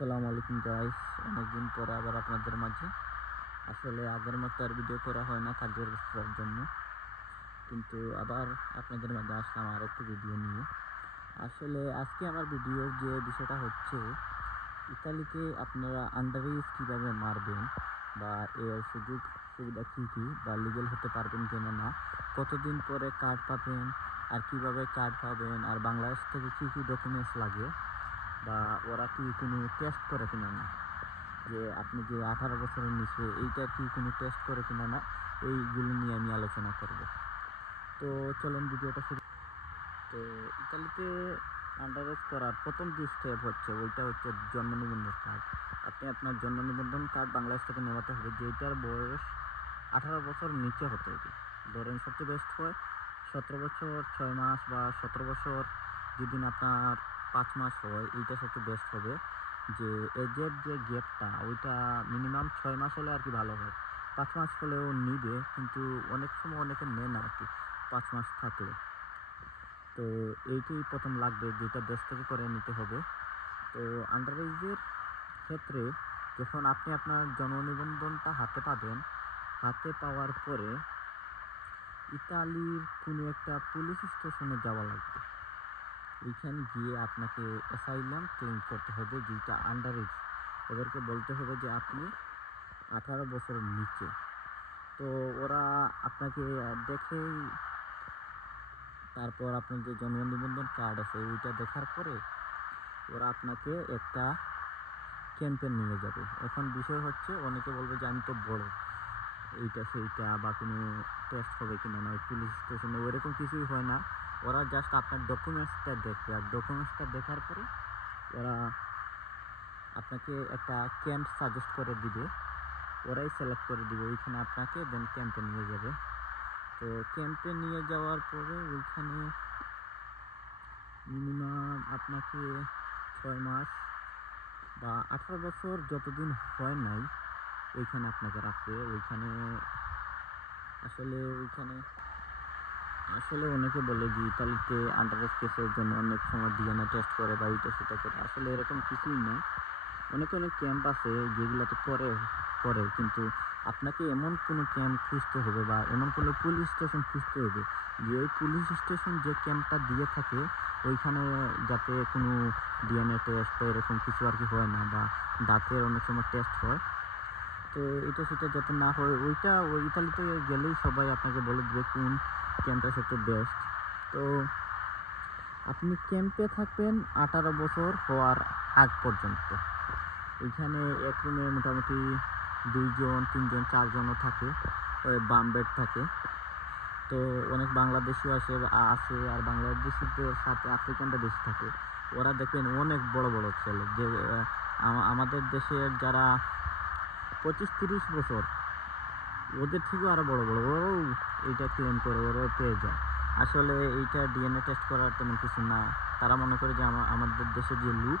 আসসালামু আলাইকুম গাইস অনেকদিন পরে আবার আপনাদের মাঝে। আসলে আগের মতো আর ভিডিও করা হয় না কাজের ব্যস্ততার জন্য। কিন্তু আবার আপনাদের মাঝে আসলাম আর একটু ভিডিও নিয়ে। আসলে আজকে আমার ভিডিওর যে বিষয়টা হচ্ছে, ইতালিতে আপনারা আন্ডারএজ কীভাবে মারবেন বা এর সুযোগ সুবিধা কী কী বা লিগেল হতে পারবেন কিনা না কতদিন পরে কার্ড পাবেন, আর কীভাবে কার্ড পাবেন, আর বাংলাদেশ থেকে কী কী ডকুমেন্টস লাগে বা ওরা কি কোনো টেস্ট করে কিনা না? যে আপনি যে আঠারো বছরের নিচে, এইটা কি কোনো টেস্ট করে কিনা না? এইগুলো নিয়ে আমি আলোচনা করব। তো চলুন ভিডিওটা শুরু তো ইতালিতে আন্ডারেজ করার প্রথম যে স্টেপ হচ্ছে, ওইটা হচ্ছে জন্ম নিবন্ধন কার্ড আপনি আপনার জন্ম নিবন্ধন কার্ড বাংলাদেশ থেকে নেওয়াতে হবে যেটার বয়স আঠারো বছর নিচে হতে হবে। ধরেন সবচেয়ে বেস্ট হয়, সতেরো বছর, ছয় মাস বা সতেরো বছর, যেদিন আপনার পাঁচ মাস হয়, এইটা সবচেয়ে বেস্ট হবে। যে এজের যে গ্যাপটা ওইটা মিনিমাম ছয় মাস হলে আর কি ভালো হয়। পাঁচ মাস হলেও নিবে, কিন্তু অনেক সময় অনেকে নেয় না আর কি, পাঁচ মাস থাকলে। তো এইটাই প্রথম লাগবে, যেটা দেশ থেকে করে নিতে হবে। তো আন্ডার এজের ক্ষেত্রে যখন আপনি আপনার জন্ম নিবন্ধনটা হাতে পাবেন, হাতে পাওয়ার পরে ইতালির কোনো একটা পুলিশ স্টেশনে যাওয়া লাগবে। ওইখানে গিয়ে আপনাকে অ্যাসাইলাম ক্লেম করতে হবে যেটা আন্ডার এজ ওদেরকে বলতে হবে যে আপনি আঠারো বছরের নিচে। তো ওরা আপনাকে দেখেই তারপর আপনার যে জন্ম নিবন্ধন কার্ড আছে, ওইটা দেখার পরে ওরা আপনাকে একটা ক্যাম্পে নিয়ে যাবে। এখন বিষয় হচ্ছে, অনেকে বলবে যে আমি তো বড়, এইটা সেইটা বা কোনো টেস্ট হবে কিনা না, ওই পুলিশ স্টেশনে ওইরকম কিছুই হয় না। ওরা জাস্ট আপনার ডকুমেন্টসটা দেখবে। আর ডকুমেন্টসটা দেখার পরে ওরা আপনাকে একটা ক্যাম্প সাজেস্ট করে দিবে। ওরাই সিলেক্ট করে দিবে, ওইখানে আপনাকে দেন ক্যাম্পে নিয়ে যাবে। তো ক্যাম্পে নিয়ে যাওয়ার পরে ওইখানে মিনিমাম আপনাকে ছয় মাস বা আঠারো বছর যতদিন হয় নাই, ওইখানে আপনাকে রাখবে। ওইখানে আসলে ওইখানে আসলে অনেকে বলে যে ইতালিতে আন্ডারেজ কেসের জন্য অনেক সময় ডিএনএ টেস্ট করে বা এইটা সেটা করে। আসলে এরকম কিছুই না অনেক অনেক ক্যাম্প আছে যেগুলোতে করে করে। কিন্তু আপনাকে এমন কোনো ক্যাম্প খুঁজতে হবে বা এমন কোনো পুলিশ স্টেশন খুঁজতে হবে যে ওই পুলিশ স্টেশন যে ক্যাম্পটা দিয়ে থাকে, ওইখানে যাতে কোনো ডিএনএ টেস্ট এরকম কিছু আর কি হয় না বা দাঁতের অনেক সময় টেস্ট হয়। তো এটা সেটা যাতে না হয়, ওইটা ওই ইতালিতে গেলেই সবাই আপনাকে বলে দেবে কোন ক্যাম্পটা সবচেয়ে বেস্ট তো আপনি ক্যাম্পে থাকবেন আঠারো বছর হওয়ার আগ পর্যন্ত। ওইখানে এক রুমে মোটামুটি দুইজন, তিনজন, চারজনও থাকে বাম বেড থাকে। তো অনেক বাংলাদেশিও আসে আসে আর বাংলাদেশিদের সাথে আফ্রিকানরা বেশি থাকে। ওরা দেখবেন অনেক বড় বড় ছেলে। যে আমাদের দেশের যারা পঁচিশ তিরিশ বছর। ওদের থেকেও আরও বড় বড় ওরাও এইটা ক্লেম করে ওরাও পেয়ে যায়। আসলে এইটা ডিএনএ টেস্ট করার তেমন কিছু না। তারা মনে করে যে আমা- আমাদের দেশে যে লুক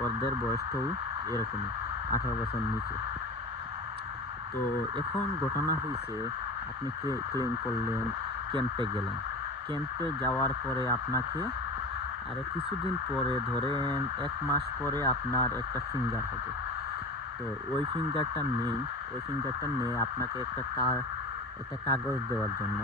ওদের বয়সটাও এরকমই, আঠারো বছর নিচে। তো এখন ঘটনা হয়েছে আপনি ক্লেম করলেন ক্যাম্পে গেলেন। ক্যাম্পে যাওয়ার পরে আপনাকে আরে কিছুদিন পরে, ধরেন এক মাস পরে আপনার একটা ফিঙ্গার হবে। তো ওই ফিঙ্গারটা নেই। ওই ফিঙ্গারটা নিয়ে আপনাকে একটা কা, একটা কাগজ দেওয়ার জন্য।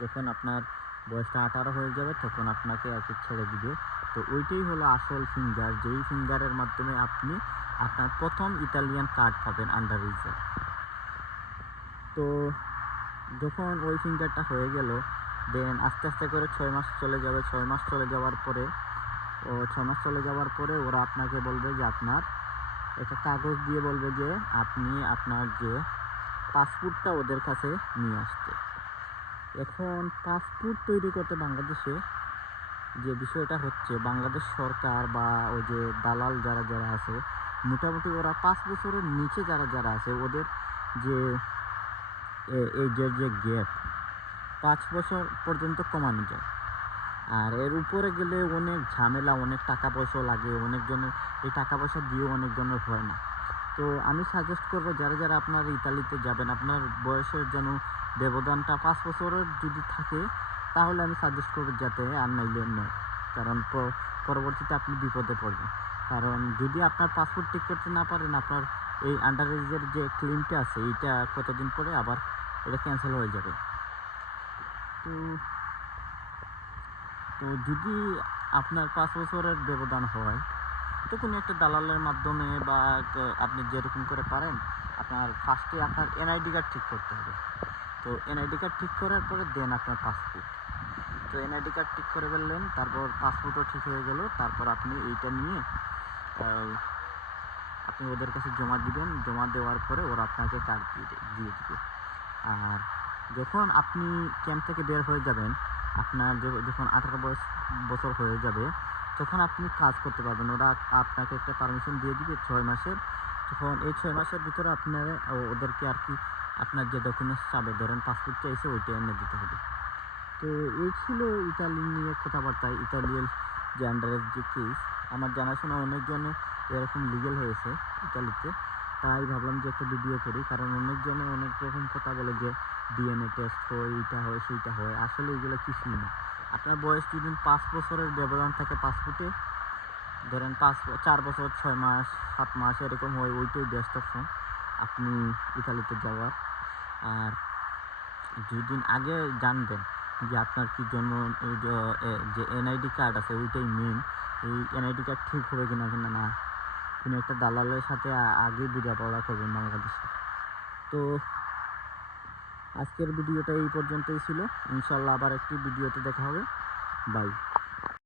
যখন আপনার বয়সটা আঠারো হয়ে যাবে, তখন আপনাকে আর কি ছেড়ে দিবে। তো ওইটাই হলো আসল ফিঙ্গার যেই ফিঙ্গারের মাধ্যমে আপনি আপনার প্রথম ইতালিয়ান কার্ড পাবেন আন্ডার রিজার্ভ তো যখন ওই ফিঙ্গারটা হয়ে গেল দেন আস্তে আস্তে করে ছয় মাস চলে যাবে। ছয় মাস চলে যাওয়ার পরে, ও ছয় মাস চলে যাওয়ার পরে ওরা আপনাকে বলবে যে আপনার একটা কাগজ দিয়ে বলবে যে, আপনি আপনার যে পাসপোর্টটা ওদের কাছে নিয়ে আসতে। এখন পাসপোর্ট তৈরি করতে বাংলাদেশে যে বিষয়টা হচ্ছে, বাংলাদেশ সরকার বা ওই যে দালাল যারা যারা আছে, মোটামুটি ওরা পাঁচ বছরের নিচে যারা যারা আছে, ওদের যে এই যে যে গ্যাপ পাঁচ বছর পর্যন্ত কমানো যায়। আর এর উপরে গেলে অনেক ঝামেলা, অনেক টাকা পয়সা লাগে, অনেকজনের, এই টাকা পয়সা দিয়েও অনেকজনের হয় না। তো আমি সাজেস্ট করব, যারা যারা আপনার ইতালিতে যাবেন, আপনার বয়সের যেন ব্যবধানটা পাঁচ বছরের যদি থাকে, তাহলে আমি সাজেস্ট করব যাতে আর নাইলে নয় কারণ পরবর্তীতে আপনি বিপদে পড়বেন। কারণ যদি আপনার পাসপোর্ট ঠিক করতে না পারেন, আপনার এই আন্ডার এজের যে ক্লেমটা আছে, এইটা কতদিন পরে আবার এটা ক্যান্সেল হয়ে যাবে। তো তো যদি আপনার পাঁচ বছরের ব্যবধান হয়, তো কোনো একটা দালালের মাধ্যমে বা আপনি যেরকম করে পারেন, আপনার ফার্স্টে আপনার এনআইডি কার্ড ঠিক করতে হবে। তো এনআইডি কার্ড ঠিক করার পরে দেন আপনার পাসপোর্ট তো এনআইডি কার্ড ঠিক করে ফেললেন, তারপর পাসপোর্টও ঠিক হয়ে গেল, তারপর আপনি এইটা নিয়ে আপনি ওদের কাছে জমা দিবেন। জমা দেওয়ার পরে ওরা আপনাকে কার্ড দিয়ে দিয়ে দিবে। আর যখন আপনি ক্যাম্প থেকে বের হয়ে যাবেন আপনার যখন আঠারো বয়স, বছর হয়ে যাবে, তখন আপনি কাজ করতে পারবেন। ওরা আপনাকে একটা পারমিশন দিয়ে দিবে ছয় মাসের। তখন এই ছয় মাসের ভিতরে আপনার ওদেরকে আর কি আপনার যে ডকুমেন্টস চাবে, ধরেন পাসপোর্ট চাইছে, ওইটা এনে দিতে হবে। তো এই ছিল ইতালি নিয়ে কথাবার্তা, ইতালির যে আন্ডারের যে কেস আমার জানাশোনা অনেকজনে এরকম লিগেল হয়েছে ইতালিতে। তাই ভাবলাম যে একটা ভিডিও করি। কারণ অনেকজনে অনেক রকম কথা বলে যে ডিএনএ টেস্ট হয়, এইটা হয়, সেইটা হয়। আসলে এগুলো কিছুই না। আপনার বয়স যদি পাঁচ বছরের ব্যবধান থাকে পাসপোর্টে ধরেন পাঁচ চার বছর, ছয় মাস, সাত মাস এরকম হয়, ওইটাই বেস্ট অপশন আপনি ইতালিতে যাওয়ার। আর দুদিন আগে জানবেন যে আপনার কি এ- যে এনআইডি কার্ড আছে, ওইটাই মেন এই এনআইডি কার্ড ঠিক হবে কিনা কিনা না। কোনো একটা দালালের সাথে আগে বোঝাপড়া করবেন বাংলাদেশে তো আজকের ভিডিওটা এই পর্যন্তই ছিল। ইনশাল্লাহ আবার একটি ভিডিওতে দেখা হবে। বাই।